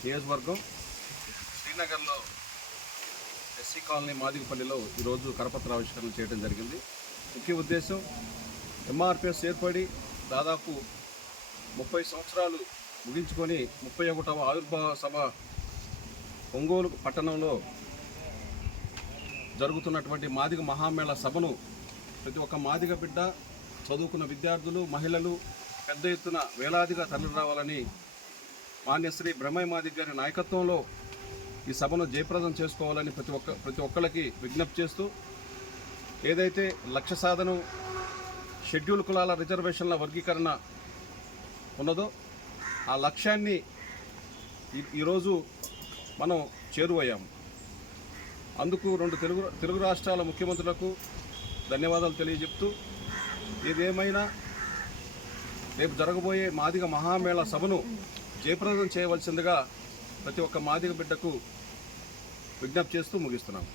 నియోజకవర్గం శ్రీనగర్లో SC colony మాదిగపల్లిలో ఈరోజు కరపత్ర ఆవిష్కరణ చేయడం జరిగింది. ముఖ్య ఉద్దేశం ఎంఆర్పిఎస్ ఏర్పడి దాదాపు ముప్పై సంవత్సరాలు ముగించుకొని ముప్పై ఒకటవ ఆవిర్భావ సభ ఒంగోలు పట్టణంలో జరుగుతున్నటువంటి మాదిగ మహామేళ సభను ప్రతి ఒక్క మాదిగ బిడ్డ చదువుకున్న విద్యార్థులు మహిళలు పెద్ద ఎత్తున వేలాదిగా తరలి రావాలని మాన్యశ్రీ బ్రహ్మయ్య మాది గారి నాయకత్వంలో ఈ సభను జయప్రదం చేసుకోవాలని ప్రతి ఒక్క ప్రతి ఒక్కరికి విజ్ఞప్తి చేస్తూ ఏదైతే లక్ష్య సాధన షెడ్యూల్ కులాల రిజర్వేషన్ల వర్గీకరణ ఉన్నదో ఆ లక్ష్యాన్ని ఈ- ఈరోజు మనం చేరువయ్యాము. అందుకు రెండు తెలుగు తెలుగు రాష్ట్రాల ముఖ్యమంత్రులకు ధన్యవాదాలు తెలియజెప్తూ ఏదేమైనా రేపు జరగబోయే మాదిగ మహామేళ సభను జయప్రదం చేయవలసిందిగా ప్రతి ఒక్క మాదిగ బిడ్డకు విజ్ఞప్తి చేస్తూ ముగిస్తున్నాము.